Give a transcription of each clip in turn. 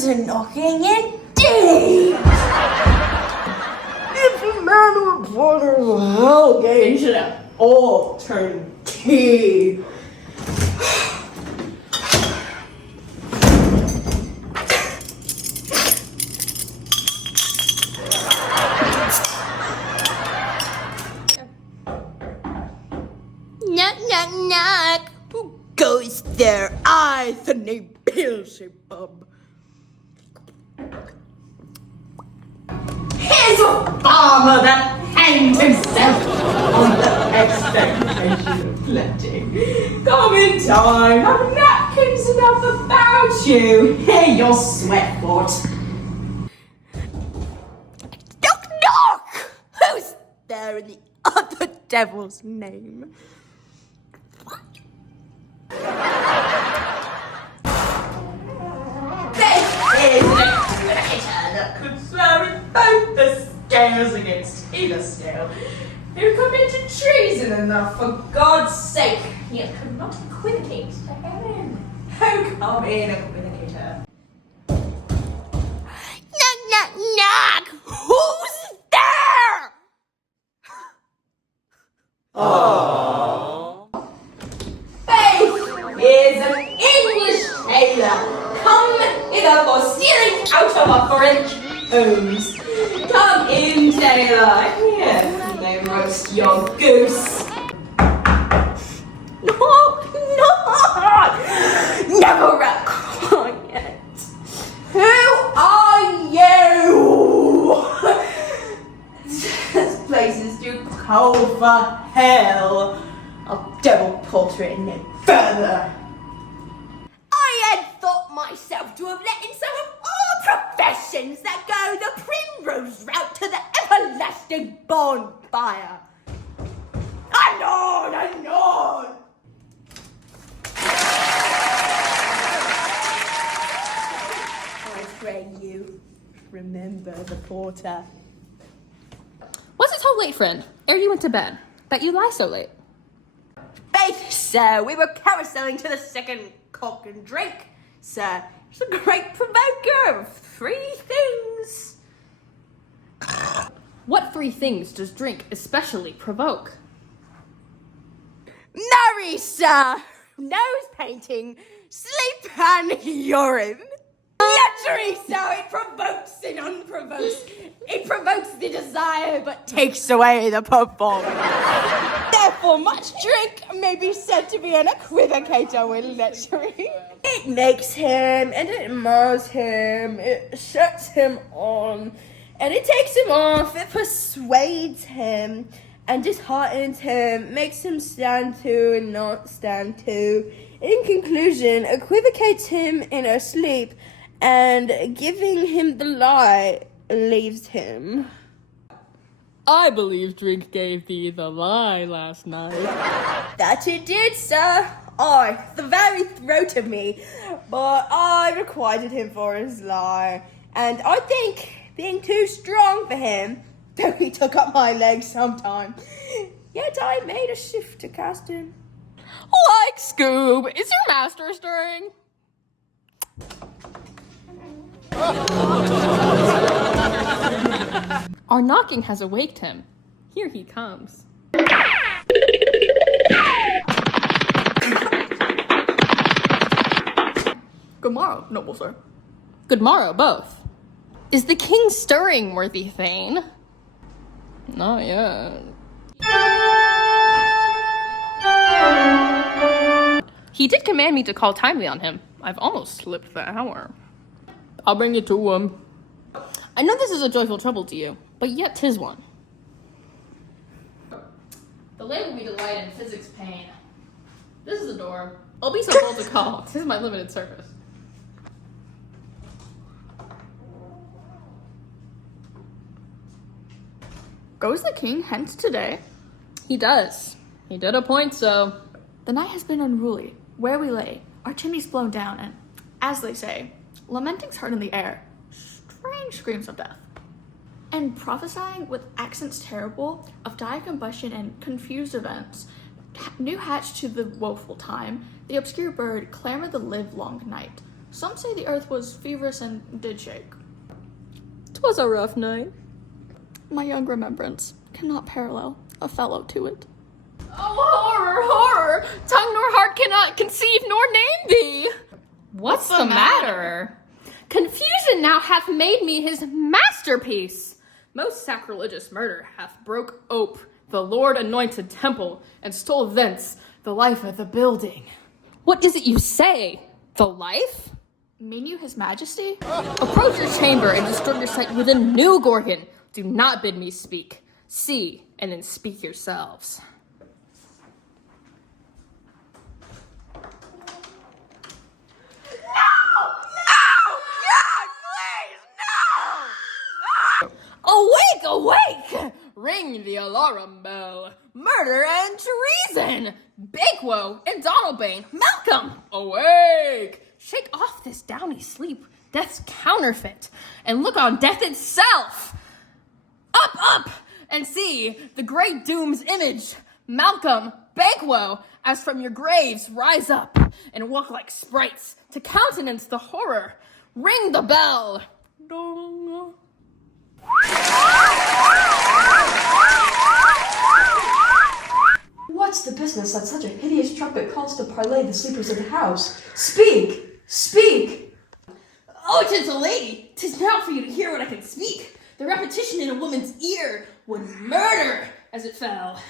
was a knocking indeed. If a man were born of hell gate should have all turned key. Knock, knock, knock. Who goes there? I, the name Beelzebub. Here's a farmer that hanged himself on the expectation of plenty. Come in time, have napkins enough about you. Here, your sweat pot. Knock, knock. Who's there in the other devil's name? This is an exterminator that could swear with both the scales against either scale. Who committed treason enough, for God's sake, yet could not equivocate to heaven. Who come in equivocator? Knock, knock, knock. Who's there? Faith is an English tailor. Come hither for stealing out of our French homes. Come in, tailor. Here, they roast your goose. No, never a quiet. Who are you? This place is too cold for hell. I'll devil portrait in it further. I had thought myself to have let in some of all professions that go the primrose route to the everlasting bonfire. Anon, anon! I pray you remember the porter. Was it so late, friend, ere you went to bed, that you lie so late? Faith, sir, we were carouseling to the second cock and drink, sir. It's a great provoker of 3 things. What 3 things does drink especially provoke? Marry, sir, nose painting, sleep and urine. Lechery, sir, it provokes and unprovokes. It provokes the desire but takes away the performance. Therefore, much drink may be said to be an equivocator with lechery. It makes him, and it mars him, it sets him on, and it takes him off, it persuades him, and disheartens him, makes him stand to and not stand to. In conclusion, equivocates him in a sleep, and giving him the lie, leaves him. I believe drink gave thee the lie last night. That it did, sir. I, the very throat of me, but I requited him for his lie, and I think, being too strong for him, though he took up my legs sometime, yet I made a shift to cast him. Like Scoob, is your master stirring? Our knocking has awaked him. Here he comes. Good morrow, noble sir. Good morrow, both. Is the king stirring, worthy Thane? Not yet. He did command me to call timely on him. I've almost slipped the hour. I'll bring you to him. I know this is a joyful trouble to you, but yet 'tis one. The lay will be delight in physics pain. This is the door. I'll be so bold to call. 'Tis my limited service. Goes the king hence today? He does. He did appoint so. The night has been unruly. Where we lay, our chimneys blown down, and, as they say, lamenting's heard in the air, strange screams of death. And prophesying with accents terrible of dire combustion and confused events, new hatched to the woeful time, the obscure bird clamored the livelong night. Some say the earth was feverish and did shake. 'Twas a rough night. My young remembrance cannot parallel a fellow to it. Oh, horror, horror! Tongue nor heart cannot conceive nor name thee! What's the matter? Confusion now hath made me his masterpiece. Most sacrilegious murder hath broke ope the Lord anointed temple, and stole thence the life of the building. What is it you say? The life? Mean you his majesty? Approach your chamber and disturb your sight with a new Gorgon. Do not bid me speak. See, and then speak yourselves. Awake, awake! Ring the alarum bell. Murder and treason! Bakewell and Donalbain, Malcolm, awake! Shake off this downy sleep, death's counterfeit, and look on death itself! Up, up, and see the great doom's image. Malcolm, Bakewell, as from your graves rise up, and walk like sprites to countenance the horror. Ring the bell! Dong. What's the business that such a hideous trumpet calls to parley the sleepers of the house? Speak! Speak! Oh, gentle lady, 'tis not for you to hear what I can speak. The repetition in a woman's ear would murder as it fell.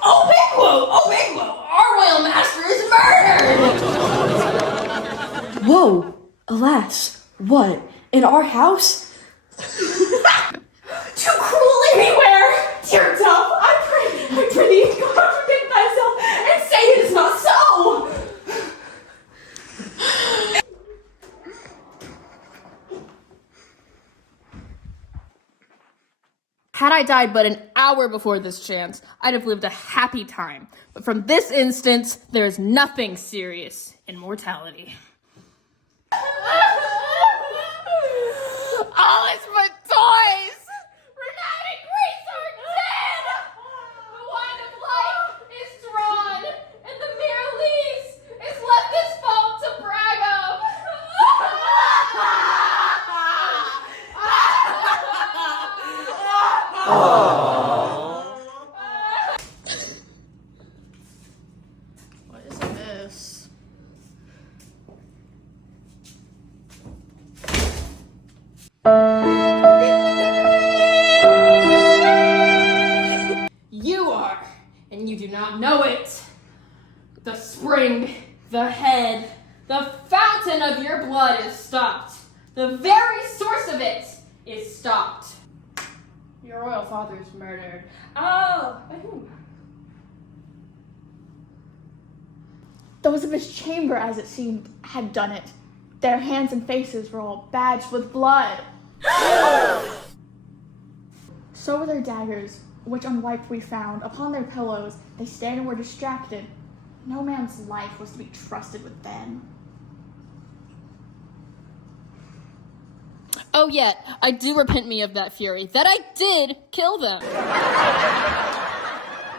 Oh, Bigwoo! Oh, Bigwoo! Our royal master is murdered! Whoa! Alas! What? In our house? Too cruel anywhere! Dear Duff, I pray thee, God forgive myself, and say it is not so! Had I died but an hour before this chance, I'd have lived a happy time. But from this instance, there is nothing serious in mortality. All is but toys! Renown and grace are dead! The wine of life is drawn, and the mere lees is left this fault to brag of. What is this? You are, and you do not know it. The spring, the head, the fountain of your blood is stopped. The very source of it is stopped. Your royal father is murdered. Oh, by whom? Those of his chamber, as it seemed, had done it. Their hands and faces were all badged with blood. So were their daggers, which unwiped we found. Upon their pillows they stared and were distracted. No man's life was to be trusted with them. Oh, yet, I do repent me of that fury, that I did kill them.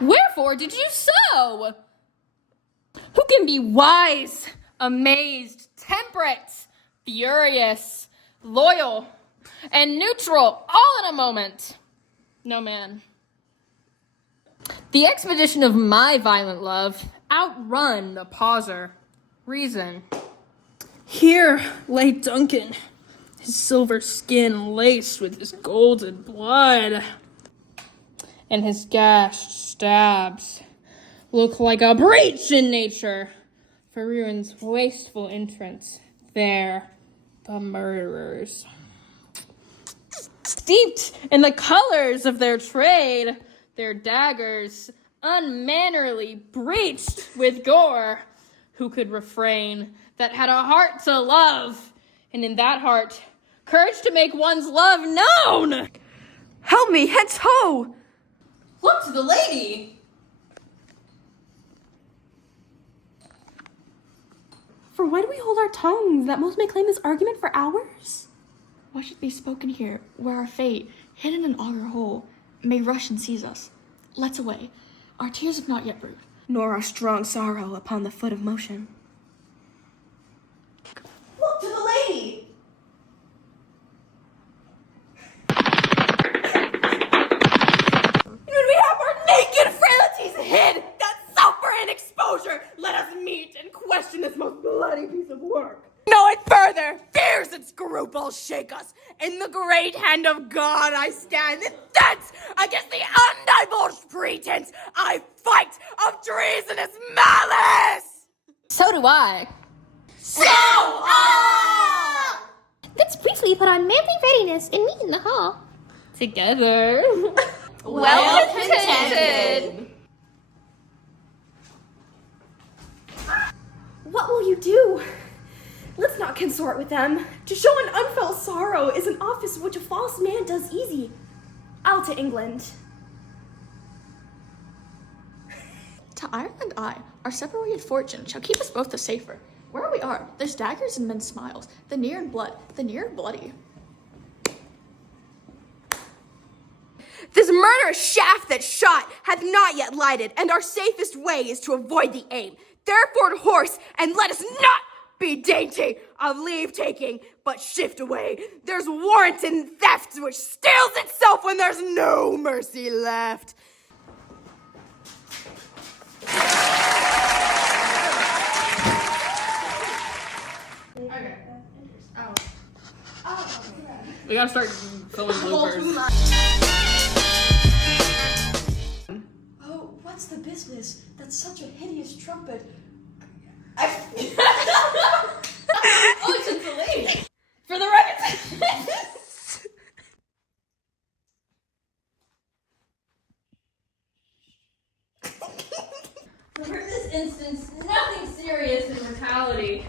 Wherefore did you so? Who can be wise, amazed, temperate, furious, loyal, and neutral all in a moment? No man. The expedition of my violent love outrun the pauser, reason. Here lay Duncan, his silver skin laced with his golden blood, and his gashed stabs look like a breach in nature for ruin's wasteful entrance. There, the murderers, steeped in the colors of their trade, their daggers unmannerly breached with gore. Who could refrain that had a heart to love, and in that heart, courage to make one's love known? Help me, hence ho! Look to the lady. For why do we hold our tongues? That most may claim this argument for hours. What should be spoken here, where our fate, hidden in augur hole, may rush and seize us? Let's away. Our tears have not yet brewed. Nor our strong sorrow upon the foot of motion. Look to the lady! When we have our naked frailties hid, that suffer and exposure, let us meet and question this most bloody piece of work. Know it further, fears and scruples shake us. In the great hand of God I stand, and thence against the undivulged pretense I fight of treasonous malice. So do I. So Let's briefly put on manly readiness and meet in the hall. Together. well contented. What will you do? Let's not consort with them. To show an unfelt sorrow is an office which a false man does easy. I'll to England. To Ireland I, our separated fortune shall keep us both the safer. Where we are, there's daggers and men's smiles, the near and blood, the near and bloody. This murderous shaft that shot hath not yet lighted, and our safest way is to avoid the aim. Therefore, horse, and let us not be dainty of leave taking, but shift away. There's warrant in theft which steals itself when there's no mercy left. We gotta start filming bloopers. Oh, what's the business? That's such a hideous trumpet. Oh, it's a delay. For the record. For this instance, nothing serious in mortality.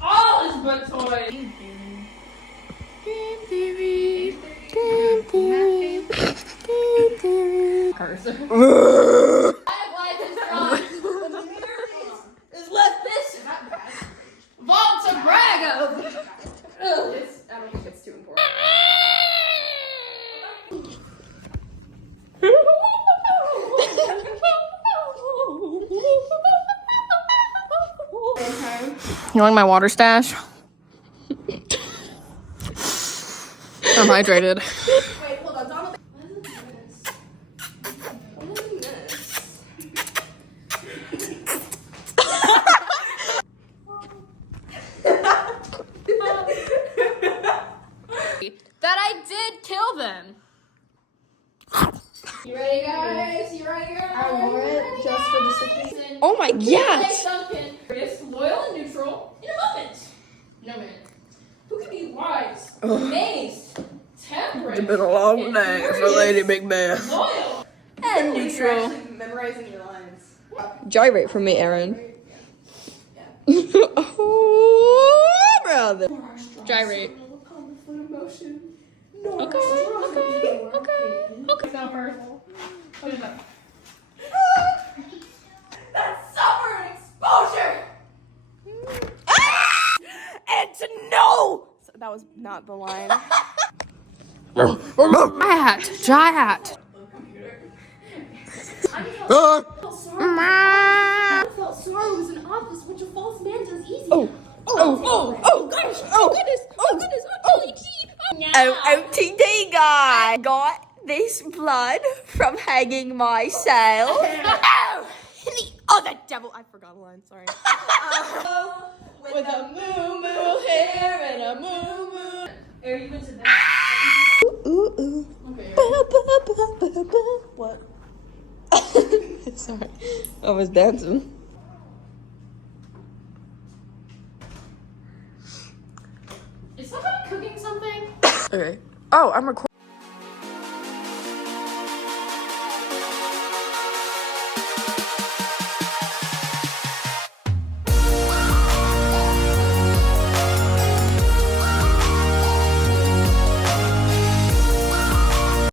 All is but toys. Cursor. Life is strong. Is left this Vault to brag of. I don't think it's too important. You like my water stash? I'm hydrated. Wait, hold on, Donald. What is this? That I did kill them. You ready, guys? You ready, guys? I wore it just for the security. Oh my god! Duncan, loyal and neutral in a moment. No minute. Who can be wise, amazed, temperate? It's been a long day for Lady Macbeth. Loyal. And neutral. Memorizing your lines. Gyrate for me, Aaron. Oh, brother. Gyrate. Okay. Go first. What is that? That suffer and exposure! And to know! So that was not the line. Giant. Unfelt sorrow is an office which a false man does easy. Oh goodness! OTD guy! Got this blood from hanging myself. Oh, the devil! I forgot a line, sorry. With a moo here and a moo. Are you going to that? Ooh. Okay. What? Sorry. I was dancing. Is somebody cooking something? Okay. Oh, I'm recording.